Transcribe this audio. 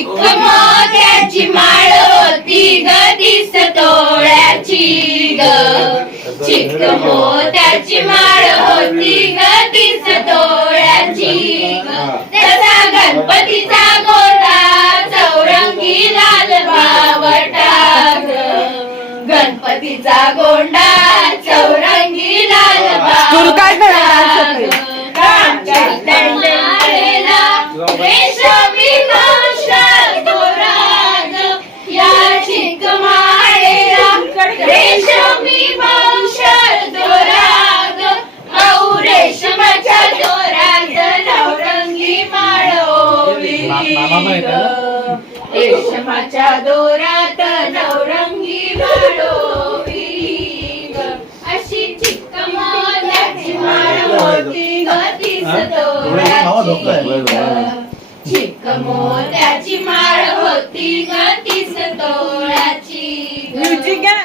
चिक मोत्याची माळ होती ग 30 तोळ्याची ग चिक मोत्याची माळ होती ग 30 तोळ्याची ग त्याचा गणपतीचा गोंडा चौरंगी लाल बावटा ग गणपतीचा गोंडा चौरंगी लाल बावटा रेशमी मावशा दोराग या चिक माळेला रेशमी मावशा दोराग औ रेशमाच्या दोरात नवरंगी माळ ओविली ग रेशमाच्या दोरात नवरंगी माळ ओविली ग अशी चिक मोत्याची माळ होती ग 30 तोळ्याची ग चिक मोत्याची माळ होती ग